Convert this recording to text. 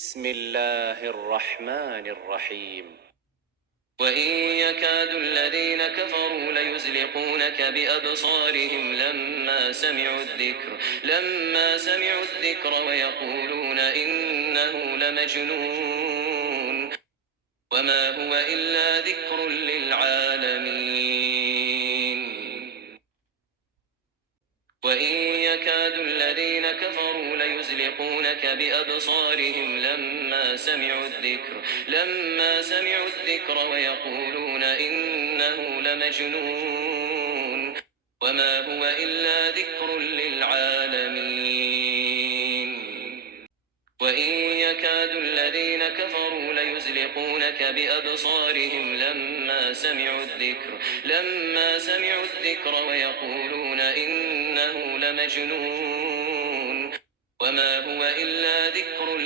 بسم الله الرحمن الرحيم. وإن يكاد الذين كفروا ليزلقونك بأبصارهم لما سمعوا الذكر ويقولون إنه لمجنون وما هو إلا ذكر للعالمين. وإن يكاد الذين كفروا ليزلقونك بأبصارهم لما سمعوا الذكر ويقولون إنه لمجنون وما هو إلا ذكر للعالمين. وإن يكاد الذين كفروا ليزلقونك بأبصارهم لما سمعوا الذكر ويقولون إنه لمجنون وما هو إلا ذكر